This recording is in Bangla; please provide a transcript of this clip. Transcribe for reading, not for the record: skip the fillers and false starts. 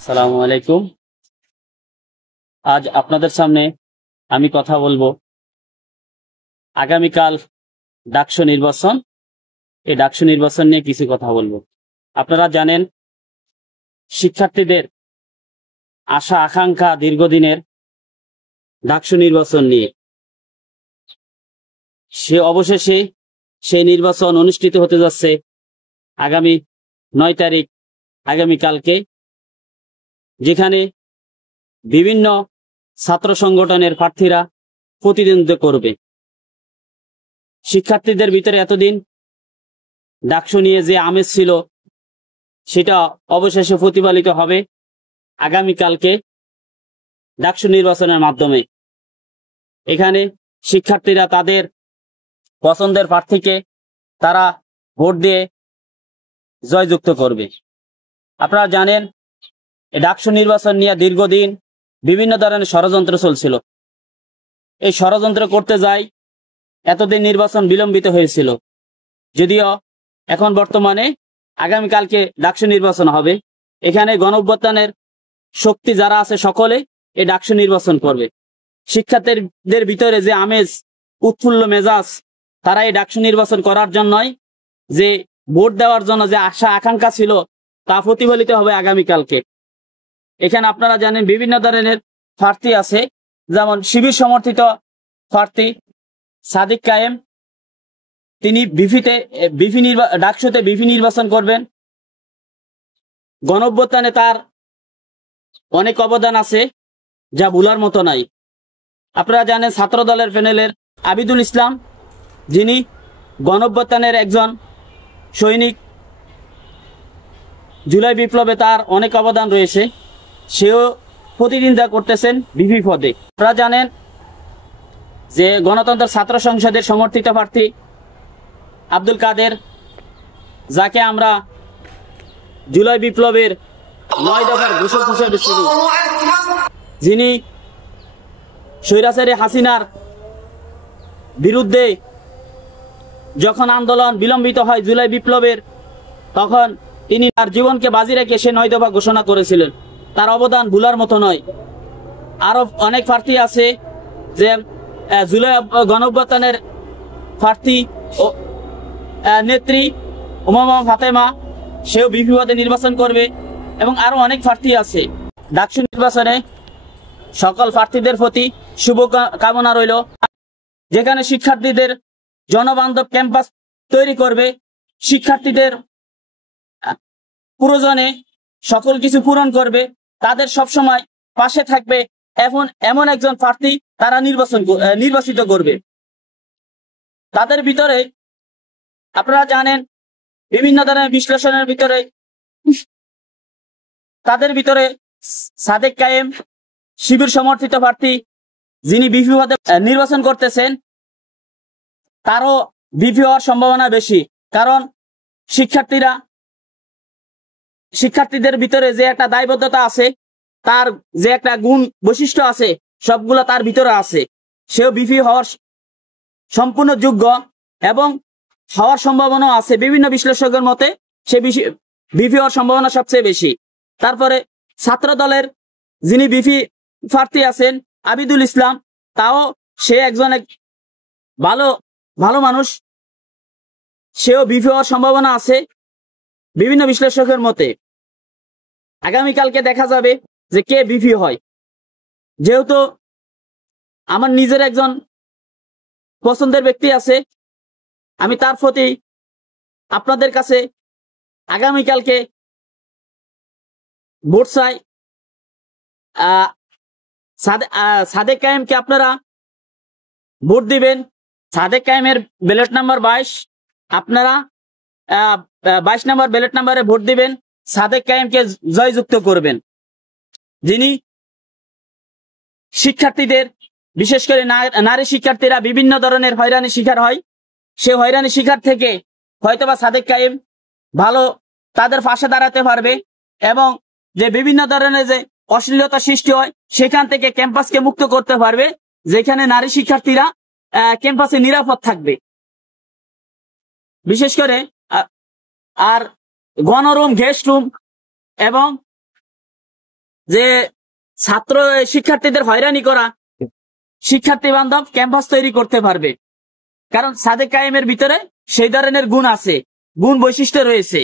আসসালামু আলাইকুম। আজ আপনাদের সামনে আমি কথা বলবো আগামীকাল ডাকসু নির্বাচন। এই ডাকসু নির্বাচন নিয়ে কিছু কথা বলবো। আপনারা জানেন শিক্ষার্থীদের আশা আকাঙ্ক্ষা দীর্ঘদিনের ডাকসু নির্বাচন নিয়ে। অবশেষে সেই নির্বাচন অনুষ্ঠিত হতে যাচ্ছে আগামী 9 তারিখ, আগামীকালকে, যেখানে বিভিন্ন ছাত্র সংগঠনের প্রার্থীরা প্রতিদ্বন্দ্বিতা করবে। শিক্ষার্থীদের ভিতরে এতদিন ডাকসু নিয়ে যে আমেজ ছিল সেটা অবশেষে প্রতিফলিত হবে আগামীকালকে ডাকসু নির্বাচনের মাধ্যমে। এখানে শিক্ষার্থীরা তাদের পছন্দের প্রার্থীকে তারা ভোট দিয়ে জয়যুক্ত করবে। আপনারা জানেন ডাকসু নির্বাচন নিয়ে দীর্ঘদিন বিভিন্ন ধরনের ষড়যন্ত্র চলছিল। এই ষড়যন্ত্র করতে যাই এতদিন নির্বাচন বিলম্বিত হয়েছিল, যদিও এখন বর্তমানে আগামীকালকে ডাকসু নির্বাচন হবে। এখানে গণঅভ্যুত্থানের শক্তি যারা আছে সকলে এই ডাকসু নির্বাচন করবে। শিক্ষার্থীদের ভিতরে যে আমেজ, উৎফুল্ল মেজাজ, তারা এই ডাকসু নির্বাচন করার জন্যই, যে ভোট দেওয়ার জন্য যে আশা আকাঙ্ক্ষা ছিল তা প্রতিফলিত হবে আগামীকালকে। এখানে আপনারা জানেন বিভিন্ন ধরনের প্রার্থী আছে, যেমন শিবির সমর্থিত প্রার্থী সাদিক কায়েম, তিনি ডাকসুতে বিপি নির্বাচন করবেন। গণঅভ্যুত্থানে তার অনেক অবদান আছে, যা ভুলার মতো নাই। আপনারা জানেন ছাত্র দলের প্যানেলের আবিদুল ইসলাম, যিনি গণঅভ্যুত্থানের একজন সৈনিক, জুলাই বিপ্লবে তার অনেক অবদান রয়েছে, সেও প্রতিদ্বন্দ্বিতা করতেছেন বিপি পদে। আপনারা জানেন যে গণতন্ত্র ছাত্র সংসদের সমর্থিত প্রার্থী আব্দুল কাদের, যাকে আমরা জুলাই বিপ্লবের 9 দফার ঘোষক হিসেবে চিনি, যিনি স্বৈরাচারী হাসিনার বিরুদ্ধে যখন আন্দোলন বিলম্বিত হয় জুলাই বিপ্লবের, তখন তিনি তার জীবনকে বাজি রেখে সে 9 দফা ঘোষণা করেছিলেন। তার অবদান ভুলার মতো নয়। আরো অনেক প্রার্থী আছে, যে জুলাই গণঅভ্যুত্থানের প্রার্থী ও নেত্রী উমামা ফাতেমা, সেও বিপি পদে নির্বাচন করবে, এবং আরো অনেক প্রার্থী আছে। ডাকসু নির্বাচনে সকল প্রার্থীদের প্রতি শুভ কামনা রইল। যেখানে শিক্ষার্থীদের জনবান্ধব ক্যাম্পাস তৈরি করবে, শিক্ষার্থীদের প্রয়োজনে সকল কিছু পূরণ করবে, তাদের সবসময় পাশে থাকবে, এমন একজন প্রার্থী তারা নির্বাচিত করবে। তাদের ভিতরে আপনারা জানেন বিভিন্ন ধরনের বিশ্লেষণের ভিতরে তাদের ভিতরে সাদেক কায়েম, শিবির সমর্থিত প্রার্থী, যিনি বিপি পদে নির্বাচন করতেছেন, তারও বিপি হওয়ার সম্ভাবনা বেশি। কারণ শিক্ষার্থীদের ভিতরে যে একটা দায়বদ্ধতা আছে, তার যে একটা গুণ বৈশিষ্ট্য আছে, সবগুলো তার ভিতরে আছে। সেও বিপি হওয়ার সম্পূর্ণ যোগ্য এবং হওয়ার সম্ভাবনা আছে। বিভিন্ন বিশ্লেষকের মতে সে বিপি হওয়ার সম্ভাবনা সবচেয়ে বেশি। তারপরে ছাত্র দলের যিনি বিপি প্রার্থী আছেন আবিদুল ইসলাম, তাও সে একজন ভালো মানুষ, সেও বিপি হওয়ার সম্ভাবনা আছে বিভিন্ন বিশ্লেষকের মতে। আগামীকালকে দেখা যাবে যে কে বিপি হয়। যেহেতু আমার নিজের একজন পছন্দের ব্যক্তি আছে, আমি তার প্রতি আপনাদের কাছে আগামীকালকে ভোট চাই। সাদেক কায়েমকে আপনারা ভোট দিবেন। সাদেক কায়েমের ব্যালট নাম্বার 22, আপনারা 22 নম্বর ব্যালট নাম্বারে ভোট দিবেন। সাদেক কায়েমকে জয়যুক্ত করবেন, যিনি শিক্ষার্থীদের, বিশেষ করে নারী শিক্ষার্থীরা বিভিন্ন ধরনের হয়রানির শিকার হয়। সে হয়রানি শিকার থেকে হয়তোবা সাদেক কায়েম ভালো তাদের পাশে দাঁড়াতে পারবে, এবং যে বিভিন্ন ধরনের যে অশ্লীলতা সৃষ্টি হয় সেখান থেকে ক্যাম্পাসকে মুক্ত করতে পারবে, যেখানে নারী শিক্ষার্থীরা ক্যাম্পাসে নিরাপদ থাকবে। বিশেষ করে আর গণরুম, গেস্ট রুম এবং যে ছাত্র শিক্ষার্থীদের হয়রানি করা, শিক্ষার্থী বান্ধব ক্যাম্পাস তৈরি করতে পারবে। কারণ সাদেক কায়েমের ভিতরে সেই ধরনের গুণ আছে, গুণ বৈশিষ্ট্য রয়েছে।